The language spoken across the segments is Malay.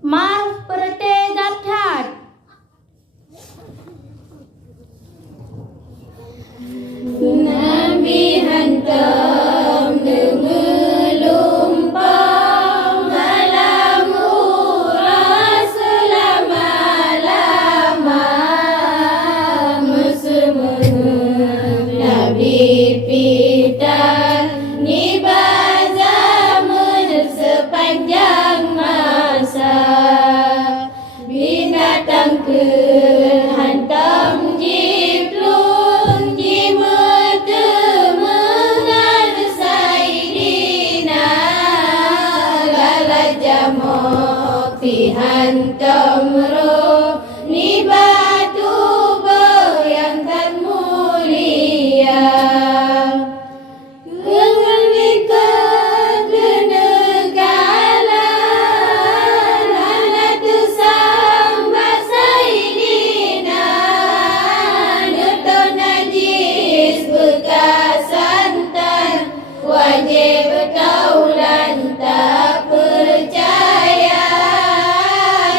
Mal pertegathat Nabi hantam mengelumpang malam urang selama-lama Nabi pitar nibaza sepanjang masa binatang kehantam jiplung jimetemengan saidina galat jamok pihantam roh ni batu bayangkan mulia wajib taulan tak percaya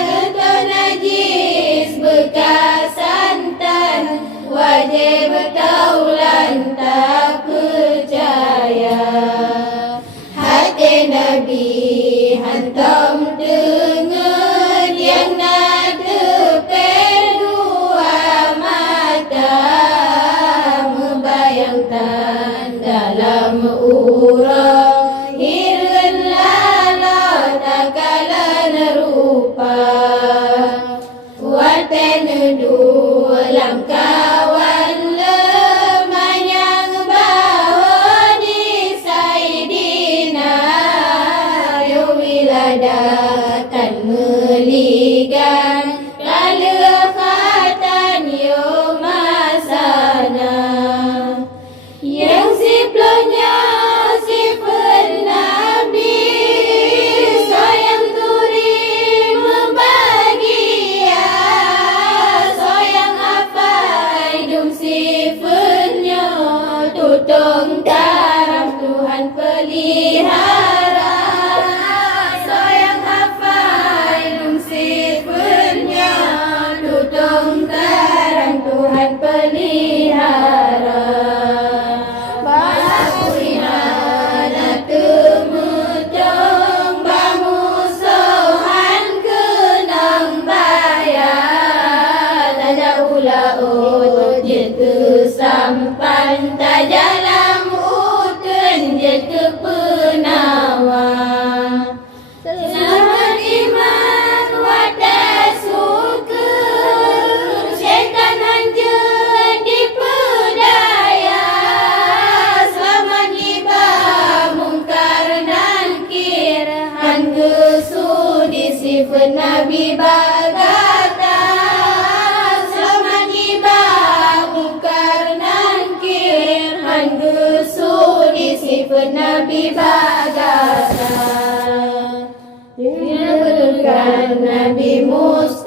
Nutuh najis bekas santan wajib taulan tak percaya Hati Nabi hantam dengan yang nak teper dua mata membayangkan dalam urang hirun lala takalan rupa waten dulang kawan lemanyang bawa di saidina yo wiladatan meligan kalehatan yo masana yang siplonya sifat Nabi sayang turi membahagia sayang apa hidup sifatnya tutong taram Tuhan pelihara sayang apa hidup sifatnya tutong taram Tuhan pelihara sampan tajalam utun je penawa selamat iman wadah syukur syaitan hanja dipedaya selamat ibah mungkar nangkir hangga sudi sifat Nabi bagata sifat Nabi bagata dengan Nabi Musa